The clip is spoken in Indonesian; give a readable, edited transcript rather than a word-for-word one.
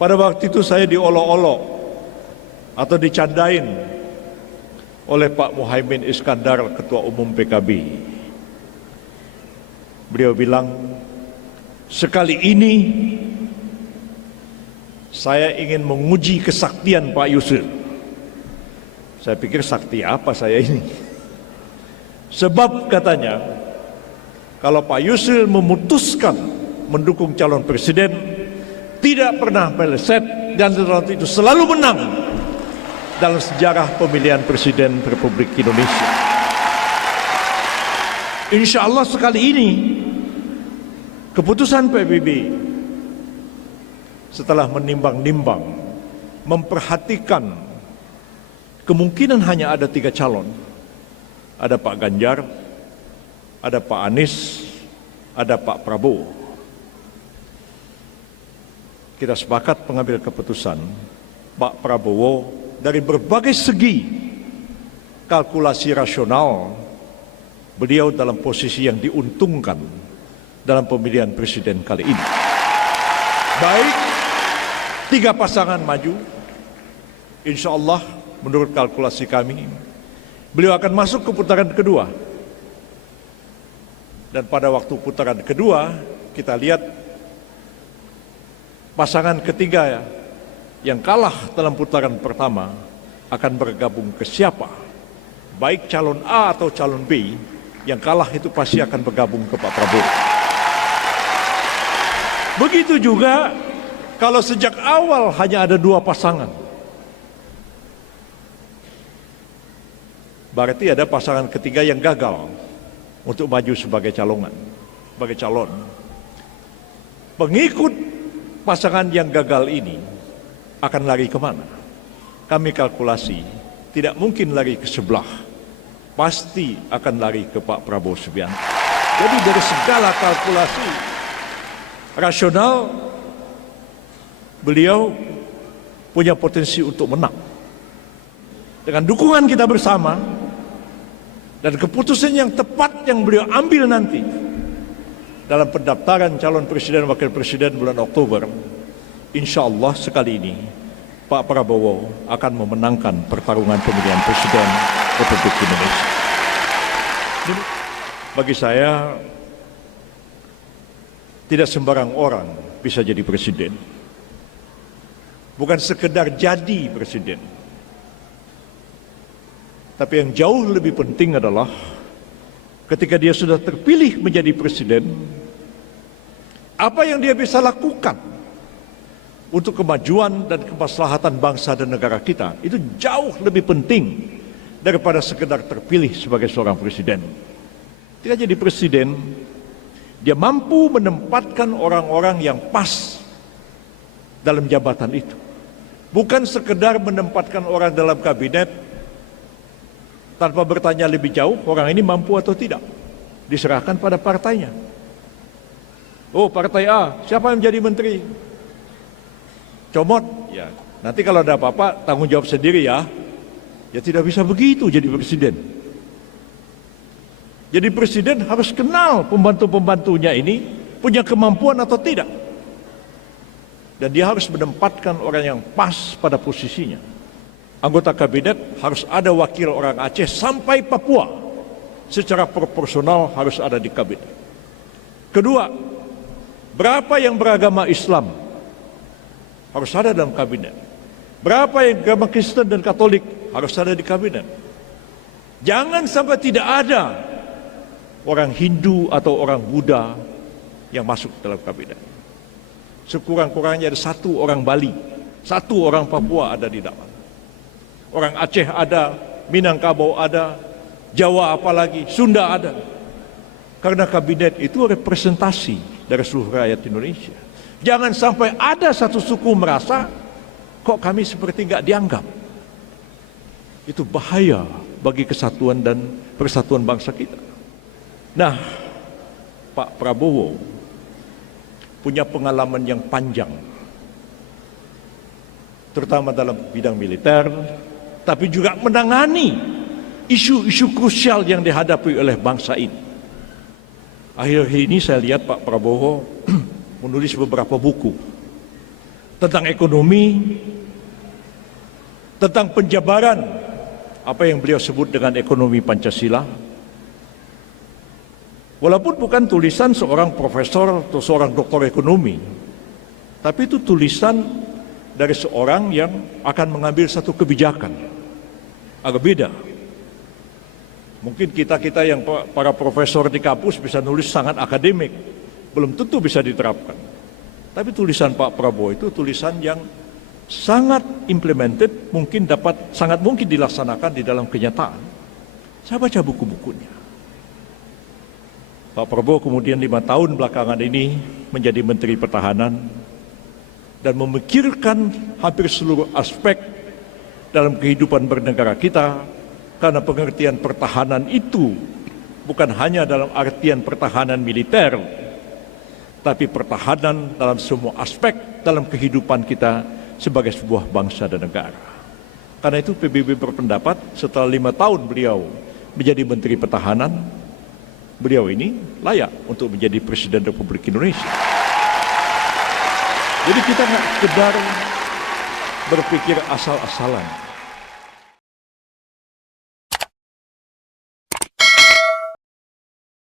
Pada waktu itu saya diolok-olok atau dicandain oleh Pak Muhaimin Iskandar, Ketua Umum PKB. Beliau bilang, sekali ini saya ingin menguji kesaktian Pak Yusril. Saya pikir sakti apa saya ini? Sebab katanya, kalau Pak Yusril memutuskan mendukung calon presiden, tidak pernah meleset dan itu selalu menang dalam sejarah pemilihan presiden Republik Indonesia. Insya Allah sekali ini keputusan PBB setelah menimbang-nimbang, memperhatikan kemungkinan hanya ada 3 calon. Ada Pak Ganjar, ada Pak Anies, ada Pak Prabowo. Kita sepakat mengambil keputusan Pak Prabowo dari berbagai segi kalkulasi rasional, beliau dalam posisi yang diuntungkan dalam pemilihan presiden kali ini. Baik 3 pasangan maju, insya Allah menurut kalkulasi kami, beliau akan masuk ke putaran kedua. Dan pada waktu putaran kedua, kita lihat pasangan ketiga yang kalah dalam putaran pertama akan bergabung ke siapa. Baik calon A atau calon B, yang kalah itu pasti akan bergabung ke Pak Prabowo. Begitu juga kalau sejak awal hanya ada 2 pasangan, berarti ada pasangan ketiga yang gagal untuk maju sebagai calon. Pengikut pasangan yang gagal ini akan lari kemana? Kami kalkulasi tidak mungkin lari ke sebelah, pasti akan lari ke Pak Prabowo Subianto. Jadi dari segala kalkulasi rasional, beliau punya potensi untuk menang. Dengan dukungan kita bersama dan keputusan yang tepat yang beliau ambil nanti dalam pendaftaran calon presiden wakil presiden bulan Oktober, insya Allah sekali ini Pak Prabowo akan memenangkan pertarungan pemilihan presiden Republik Indonesia. Bagi saya, tidak sembarang orang bisa jadi presiden. Bukan sekedar jadi presiden, tapi yang jauh lebih penting adalah ketika dia sudah terpilih menjadi presiden, apa yang dia bisa lakukan untuk kemajuan dan kemaslahatan bangsa dan negara kita, itu jauh lebih penting daripada sekedar terpilih sebagai seorang presiden. Ketika jadi presiden, dia mampu menempatkan orang-orang yang pas dalam jabatan itu. Bukan sekedar menempatkan orang dalam kabinet tanpa bertanya lebih jauh, orang ini mampu atau tidak. Diserahkan pada partainya. Oh, partai A, siapa yang menjadi menteri? Comot, ya. Nanti kalau ada apa-apa, tanggung jawab sendiri ya. Ya tidak bisa begitu jadi presiden. Jadi presiden harus kenal pembantu-pembantunya ini punya kemampuan atau tidak. Dan dia harus menempatkan orang yang pas pada posisinya. Anggota kabinet harus ada wakil orang Aceh sampai Papua. Secara proporsional harus ada di kabinet. Kedua, berapa yang beragama Islam harus ada dalam kabinet. Berapa yang beragama Kristen dan Katolik harus ada di kabinet. Jangan sampai tidak ada orang Hindu atau orang Buddha yang masuk dalam kabinet. Sekurang-kurangnya ada 1 orang Bali, 1 orang Papua ada di dalam. Orang Aceh ada, Minangkabau ada, Jawa apalagi, Sunda ada. Karena kabinet itu representasi dari seluruh rakyat Indonesia. Jangan sampai ada satu suku merasa, kok kami seperti nggak dianggap. Itu bahaya bagi kesatuan dan persatuan bangsa kita. Nah, Pak Prabowo punya pengalaman yang panjang, terutama dalam bidang militer, tapi juga menangani isu-isu krusial yang dihadapi oleh bangsa ini. Akhir-akhir ini saya lihat Pak Prabowo menulis beberapa buku tentang ekonomi, tentang penjabaran apa yang beliau sebut dengan ekonomi Pancasila. Walaupun bukan tulisan seorang profesor atau seorang doktor ekonomi, tapi itu tulisan dari seorang yang akan mengambil satu kebijakan. Agak beda. Mungkin kita yang para profesor di kampus bisa nulis sangat akademik, belum tentu bisa diterapkan. Tapi tulisan Pak Prabowo itu tulisan yang sangat implemented, sangat mungkin dilaksanakan di dalam kenyataan. Saya baca buku-bukunya. Pak Prabowo kemudian 5 tahun belakangan ini menjadi Menteri Pertahanan dan memikirkan hampir seluruh aspek dalam kehidupan bernegara kita, karena pengertian pertahanan itu bukan hanya dalam artian pertahanan militer, tapi pertahanan dalam semua aspek dalam kehidupan kita sebagai sebuah bangsa dan negara. Karena itu PBB berpendapat setelah 5 tahun beliau menjadi Menteri Pertahanan, beliau ini layak untuk menjadi Presiden Republik Indonesia. Jadi kita nggak sekedar berpikir asal-asalan.